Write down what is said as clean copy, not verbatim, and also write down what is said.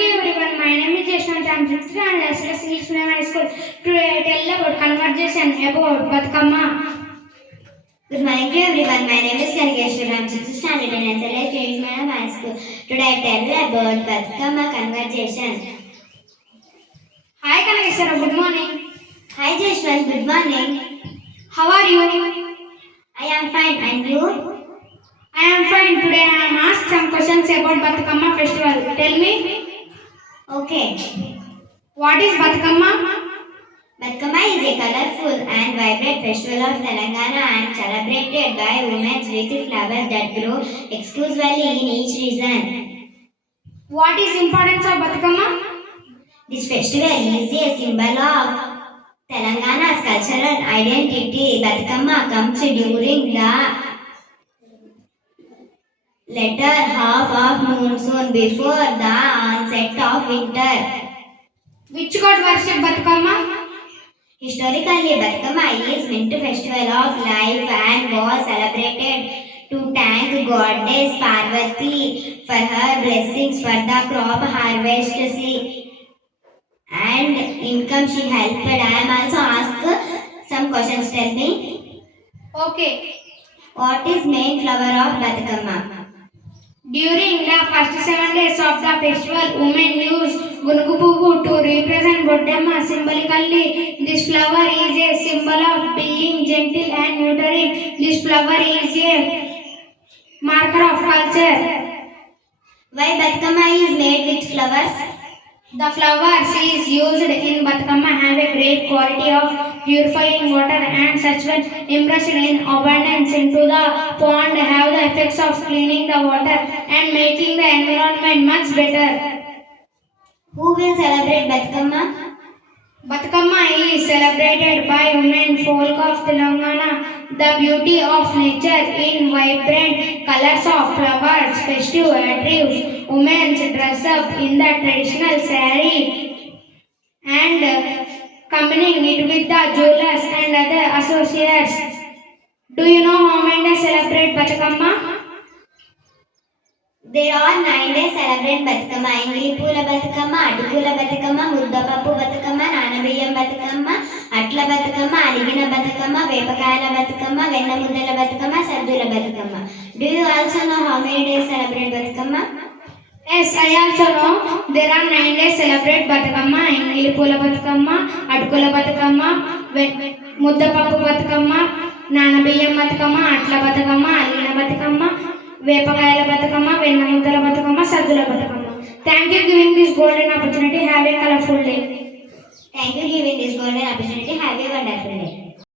morning to everyone. My name is Jeshwant. I am 6th and SLS English Medium High School. Today I tell about conversation about Batkama. Good morning to everyone. My name is Karikeshwar. I am 6th standard in SLS English Medium High School. Today I tell about Batkama conversation. Hi Kanageshwara, good morning. Hi Jeshwant, good morning. How are you? I am fine, and you? I am fine. Today I am asked some questions about Batkama festival. Tell me, Okay. what is Batkama? Batkama is a colorful and vibrant festival of Telangana and celebrated by women with flowers that grow exclusively in each region. What is the importance of Batkama? This festival is a symbol of Telangana's cultural identity. Batkama comes during the latter half of monsoon before the onset of winter. Which god worshipped Batkama? Historically, Batkama is meant festival of life and was celebrated to thank goddess Parvati for her blessings for the crop harvest and income she helped. I am also asked some questions. Tell me, Okay. what is main flower of Batkama? During the first 7 days of the festival, women use Gunugu Puvu to represent Boddamma. Symbolically, this flower is a symbol of being gentle and nurturing. This flower is a marker of culture. Why Batkama is made with flowers? The flowers is used in Batkama have a great quality of purifying water and such when immersed in abundance into the pond have the effects of cleaning the water and making the environment much better. Who will celebrate Batkama? Batkama is celebrated by women folk of Telangana. The beauty of nature in vibrant colors of flowers, festive attributes, women dress up in the traditional saree and combining it with the jewelers and other associates. Do you know how many days celebrate Batkama? There are 9 days celebrate Batkama. Ingilipula Batkama, Atukula Batkama, Muddapapu Batkama, Nanabiyam Batkama, Atla Batkama, Aligina Batkama, Vepakayala Batkama, Vennamuddala Batkama, Saddula Batkama. Do you also know how many days celebrate Batkama? Yes, I also know there are 9 days celebrate Batkama, Ingilipula Batkama, Atukula Batkama, Muddapapu Batkama, Nanabiyam Batkama, Atla Batkama, Aligina Batkama, Vepakayala Batkama, Vennamuddala Batkama, Saddula Batkama. Thank you for giving this golden opportunity. Have a colorful day. Thank you for giving this golden opportunity.